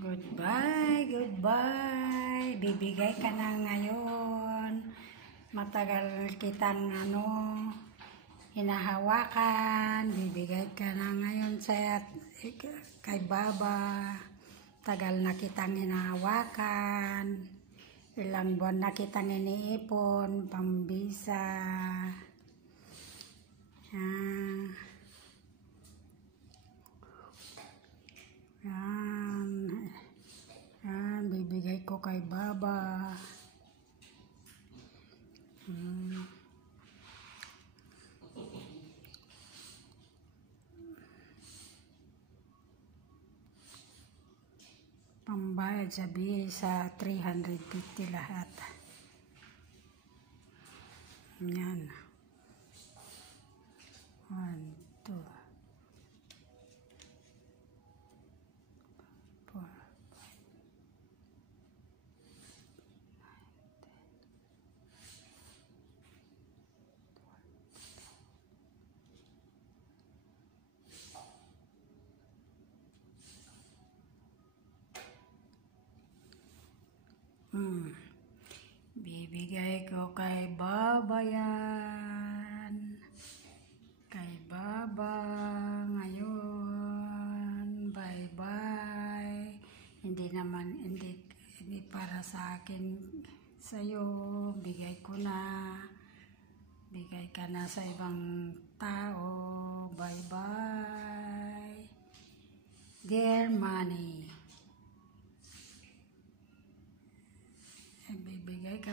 Goodbye, goodbye. Bibigay ka na ngayon. Matagal kitang hinahawakan. Bibigay ka na ngayon kay Baba. Tagal na kitang hinahawakan. Ilang buwan na kitang iniipon, pambisa. Bibigay ko kay Baba. Pambayad sa visa, 350 lahat. Yan. 1, 2, 4, 5. Bibigay ko kay Baba yan. Kay Baba ngayon. Bye-bye. Hindi para sa akin sa'yo. Bigay ko na. Bigay ka na sa ibang tao. Bye-bye. Dear money. Bibigay ka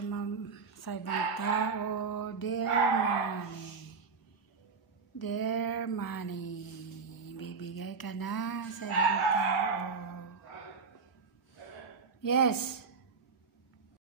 sa ibang tao. Dear money. Dear money. Bibigay ka na sa ibang tao. Yes.